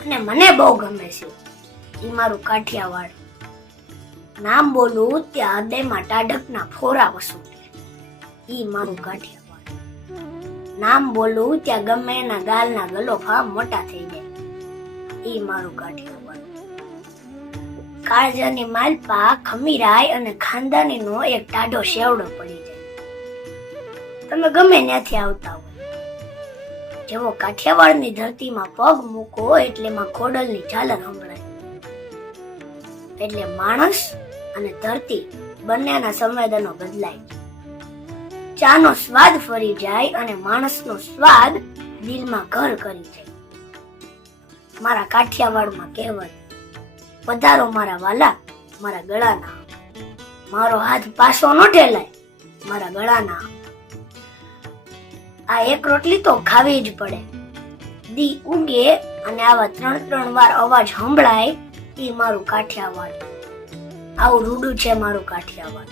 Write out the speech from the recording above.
અને મને બહુ ગમે છે. એ મારું કાઠિયાવાડ. નામ બોલું ત્યાં હૃદયમાં ટાઢકના ફોરા વસૂલે એ મારું કાઠિયાવાડ. નામ બોલું ત્યાં ગમે એના ગાલના ગલોફા મોટા થઈ જાય. એ મારું કાઠિયાવાડ. કાળજાની માલપા ખમીરાય અને ખાનદાનીનો એક ટાઢો શેવડો પડી જાય. તમે ગમે ત્યાંથી આવતા જેવો કાઠિયાવાડની ધરતીમાં પગ મૂકો એટલે માં ખોડલની ઝાલર સંભળાય. એટલે માણસ અને ધરતી બંનેના સંવેદનો બદલાય ચાનો સ્વાદ ફરી જાય અને માણસનો સ્વાદ દિલમાં ઘર કરી જાય. મારા કાઠિયાવાડમાં કહેવત, પધારો મારા વાલા, મારા ગળાના. મારો હાથ પાસો ન ઠેલાય, મારા ગળાના. આ એક રોટલી તો ખાવી જ પડે. દી ઉગે અને આવા ત્રણ ત્રણ વાર અવાજ સંભળાય એ મારું કાઠિયાવાડ. આવું રૂડું છે મારું કાઠિયાવાડ.